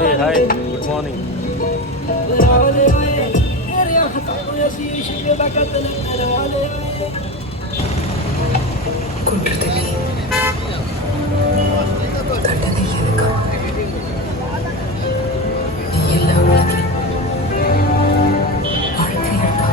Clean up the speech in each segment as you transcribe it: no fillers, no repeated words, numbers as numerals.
Hey, hi, good morning. குற்றத்திலே தண்டனை இருக்கா? நீ எல்லா உலகில் வாழ்க்கை இருக்கா?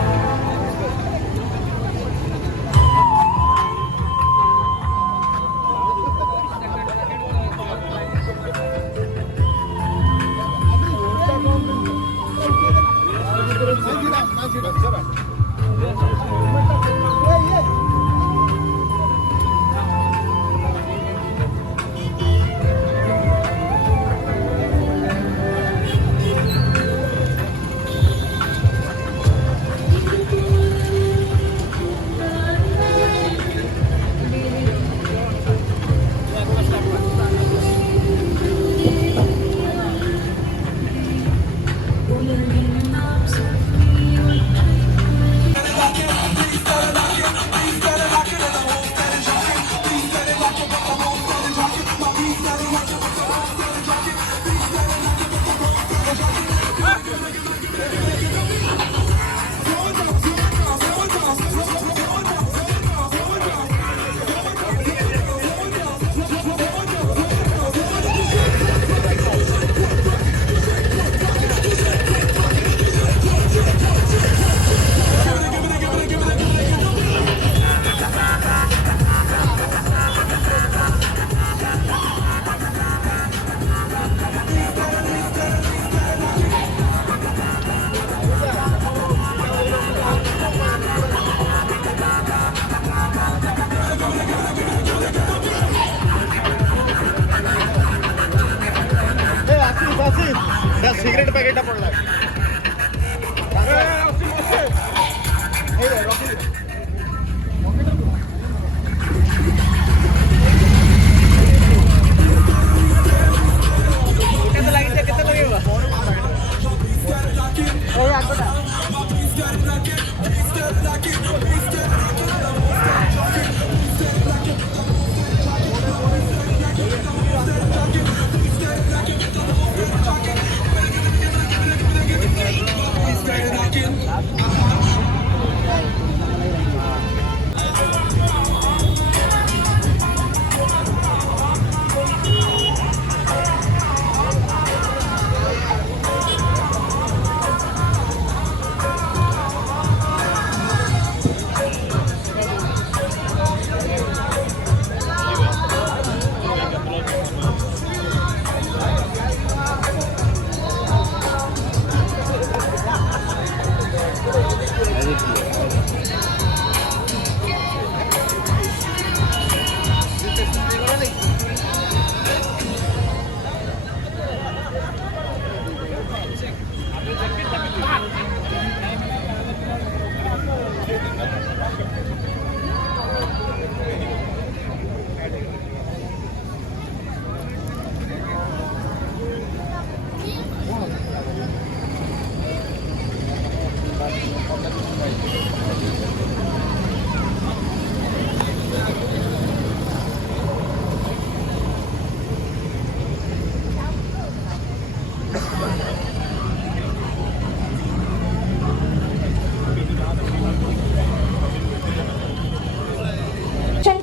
सिगरेट पैकेट पडला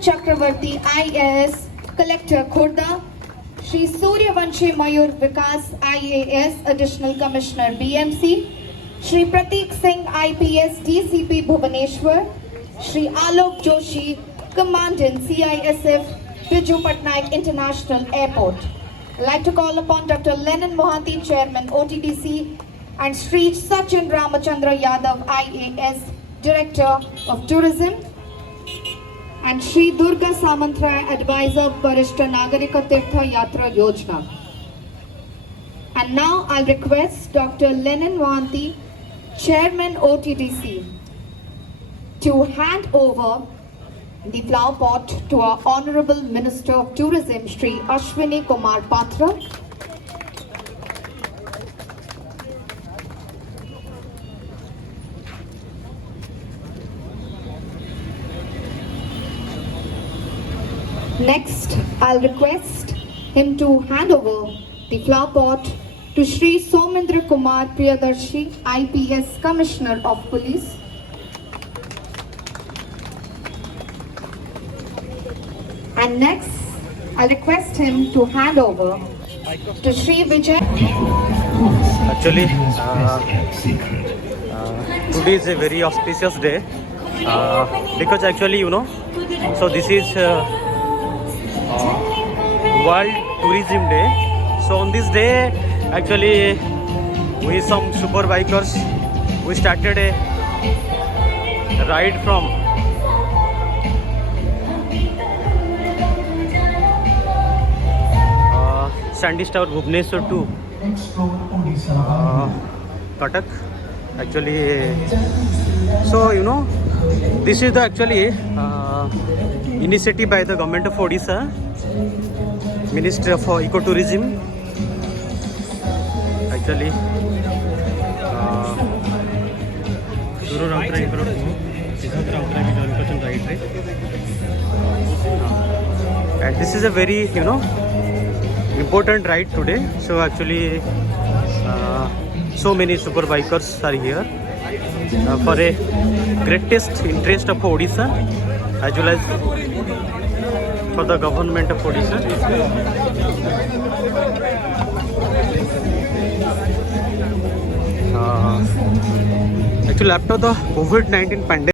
Chakravarti IAS Collector Khurda, Shri Suryavanshi Mayur Vikas IAS Additional Commissioner BMC, Shri Prateek Singh IPS DCP Bhubaneswar, Shri Alok Joshi Commandant CISF BHUBANESWAR International Airport. I'd like to call upon Dr. Lenin Mohanty, Chairman OTDC, and Shri Sachin Ramachandra Yadav IAS Director of Tourism, and Shri Durga Samantray, Advisor Varishta Nagarika Tirtha Yatra Yojana. And now I'll request Dr. Lenin Mohanty, Chairman OTDC, to hand over the flower pot to our Honorable Minister of Tourism, Shri Ashwini Kumar Patra. Next, I'll request him to hand over the flower pot to Shri Somendra Kumar Priyadarshi, IPS Commissioner of Police. And next, I request him to hand over to Shri Vijay. Actually, today is a very auspicious day because actually, you know, so this is World Tourism Day. So on this day, actually, we some super bikers, we started a ride from Sandy Tower, Bhubaneswar to CUTTACK. Actually, so you know, this is the actually initiative by the government of Odisha, Ministry of Ecotourism. Actually, and this is a very, you know, important ride today. So actually so many super bikers are here for a greatest interest of Odisha as well as for the government of Odisha. Actually after the COVID-19 pandemic,